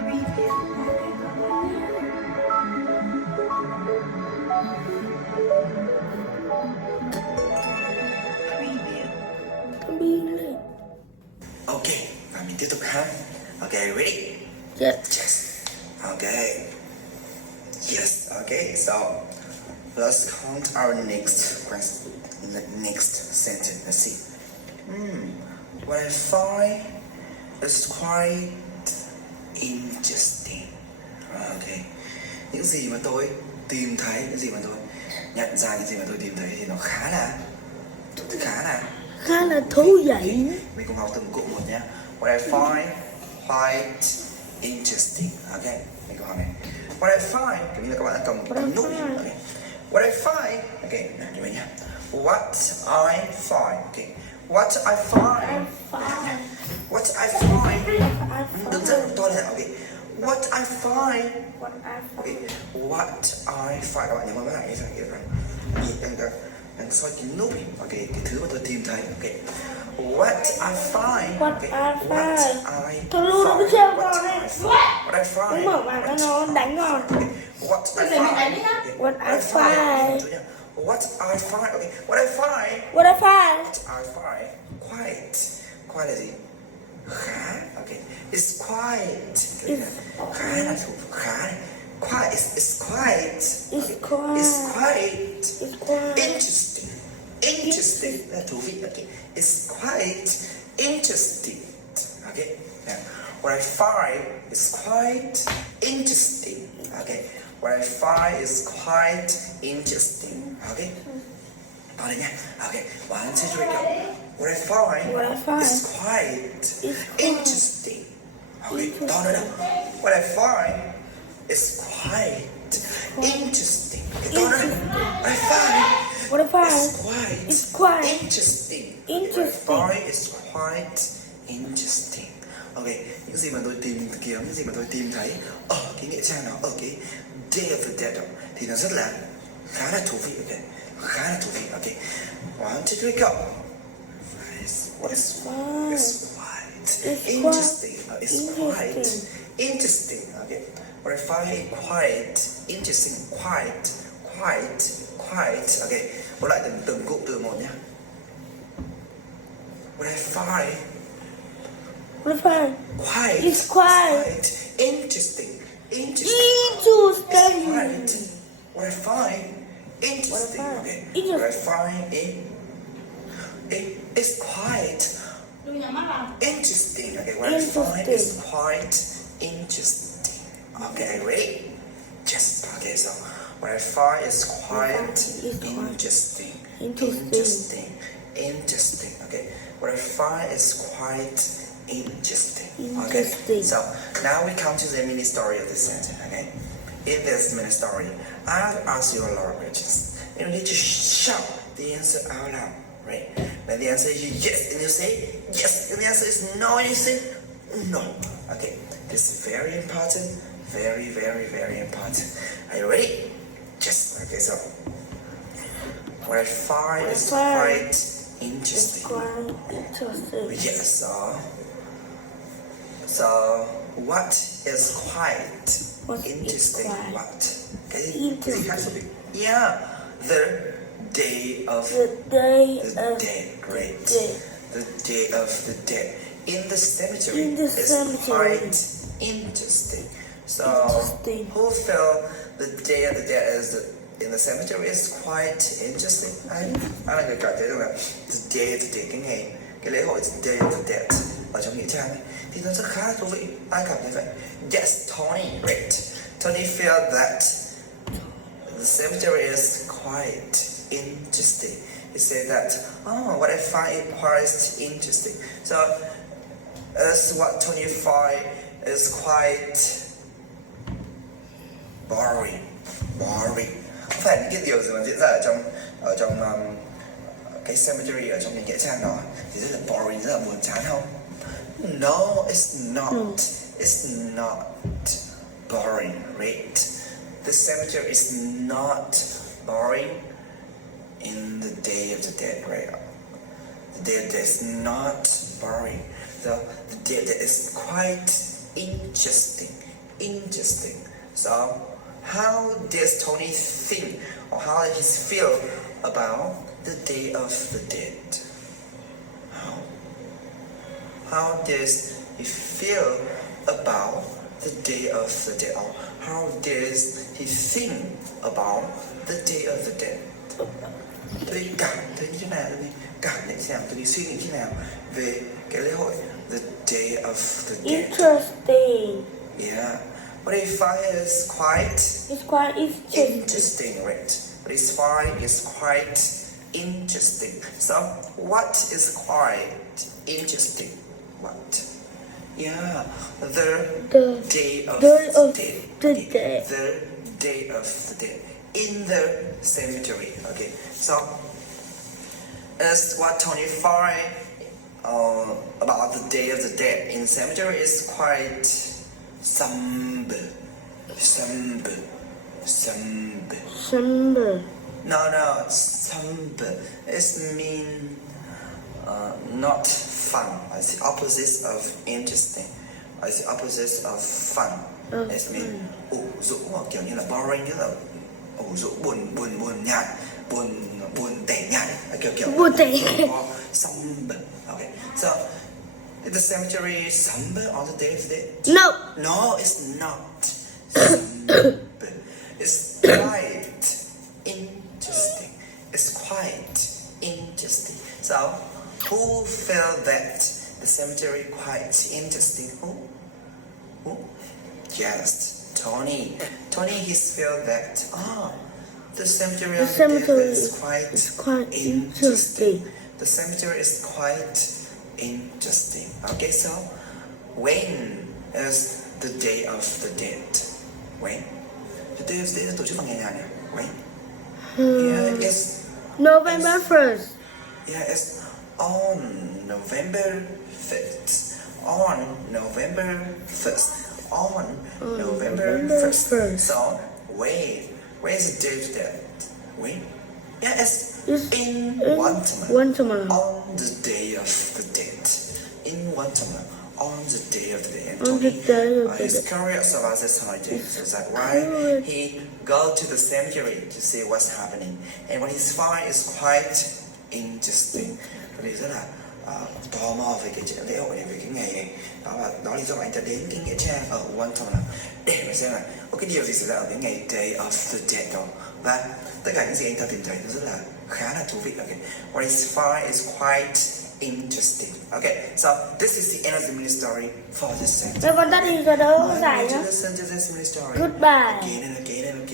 Ok, và mình tiếp tục ha. Ok, ready? Yes. Yes. Okay. Yes. Okay. So let's count our next question. The next sentence. Let's see. What I find is quite interesting. Okay. Những gì mà tôi tìm thấy, những gì mà tôi nhận ra, những gì mà tôi tìm thấy thì nó khá là thú vị. Mình cùng học từng cụm một nhé. What I find quite interesting. Okay. Mình cùng học này. What I find, kiểu như là các bạn đã cầm nút. Okay. What I find. Okay. Như vậy nhé. What I find. Okay. What I find. What I find. Đừng rất to lên. Okay. What I find. Okay. What I find. Các bạn nhớ mấy bạn ấy đang soi kính nút. Ok, cái thứ mà tôi tìm thấy. Ok. What I find. What I find. Thôi luôn nó cứ treo con đấy. What I find. Nó mở vào nó đánh con. What I find. What I find. What I find. Okay. What I find. What I find. What I find. Quiet. Quiet là gì? Khá. Ok. It's quiet. Khá là khá. Quiet. It's quiet. It's quite interesting. Là thú vị. Okay. It's quite interesting. Okay. Now, what I find is quite interesting. Okay. What I find is quite interesting. Okay. Đó đấy nha. Okay. 1, 2, 3, go. What I find is quite interesting. Okay. Đó nữa đâu. What I find is quite interesting. Okay. Đó nữa. I find. What I find It's quite interesting. Interesting. What I find is quite interesting. Ok, những gì mà tôi tìm kiếm, những gì mà tôi tìm thấy ở cái nghĩa trang đó, ở cái Day of the Dead đó, thì nó rất là khá là thú vị. Ok, khá là thú vị. Ok, 1, 2, 3, go. It's quite interesting. It's quite interesting. Okay, what I find quite interesting. Quite. Ok, một lại từng cụm từ một nhé. What I find quite interesting. What I find interesting. Okay. What I find it's quite interesting. Okay. What I find is quite interesting. Okay, ready? Yes. Okay, so what I find is quite interesting. Okay. What I find is quite interesting. Okay. So now we come to the mini story of this sentence. Okay. In this mini story, I'll ask you a lot of questions. You need to shout the answer out loud. Right? When the answer is yes, and you say yes, and the answer is no, and you say no. Okay. This is very important. Very important. Are you ready? Yes. Okay, so what I find is quite interesting. Yes. So what is quite interesting? What? Yeah. The Day of the Dead. Great. The Day of the Dead in the cemetery is quite interesting. So who felt the Day of the Dead in the cemetery is quite interesting? Ai là người cảm thấy rằng là the Day of the Dead, cái lễ hội Day of the Dead ở trong nghĩa trang ấy, thì nó rất khá thú vị. Ai cảm thấy vậy? Yes, Tony. Great. Tony felt that the cemetery is quite interesting. He said that, what I find quite interesting. So that's what Tony find is quite boring. Không phải những cái điều gì mà diễn ra ở trong cái cemetery, ở trong cái nghĩa trang đó thì rất là boring, rất là buồn chán không? No, it's not. It's not boring, right? The cemetery is not boring in the Day of the Dead, right? The Day of the Dead is not boring. The Day of the Dead is quite interesting. interesting. So, how does Tony think or how does he feel about the Day of the Dead? How does he feel about the Day of the Dead? Or how does he think about the Day of the Dead? Tôi cảm thấy như thế nào? Tôi cảm nhận thế nào? Tôi đi suy nghĩ thế nào về cái lễ hội The Day of the Dead? Interesting. Yeah. What if fire is quite It's quite interesting. interesting, right? What is fire is quite interesting. So, what is quite interesting? What? Yeah, the day of the dead. the dead. The day of the dead in the cemetery. Okay, so as what Tony find about the Day of the Dead in cemetery is quite somber. Somber. No, somber. It mean not fun. It's the opposite of interesting. It's the opposite of fun. It mean ủ rũ kiểu như là boring, như là ủ rũ buồn nhạt, buồn tẻ nhạt, kiểu Buồn tẻ. somber. Okay, so is the cemetery somber on the Day of the Dead? No. It's not. Somber. It's quite interesting. It's quite interesting. So, who felt that the cemetery quite interesting? Who? Yes, Tony. Tony, he felt that the cemetery The of the cemetery dead is quite interesting. The cemetery is quite interesting. Okay, so when is the Day of the Dead? When? The Day of the Dead tổ chức vào ngày nào nhỉ? When? Yeah, it's November 1st. Yeah, it's on November 5th. On November 1st. On November 1st. So, where is the Day of the Dead? When? Yeah, it's in Guatemala. Guatemala. On the Day of the Dead. In Guatemala. On the Day of the Dead. And On the Tony, day of the he's dead. curious about this holiday. So it's like why he go to the cemetery to see what's happening. And what he find is quite interesting. Vì rất là tò mò về cái lễ hội này, về cái ngày này. Đó lý do anh ta đến cái nghĩa trang ở Guatemala để mà xem là có cái điều gì xảy ra ở cái ngày Day of the Dead đó. Và tất cả những gì anh ta tìm thấy nó rất là khá là thú vị. Okay. What is far is quite interesting. Okay, so this is the end of the mini story for this segment. Rồi con tắt đi cho đỡ dài To nhá. listen to this mini story Goodbye. again and again and again.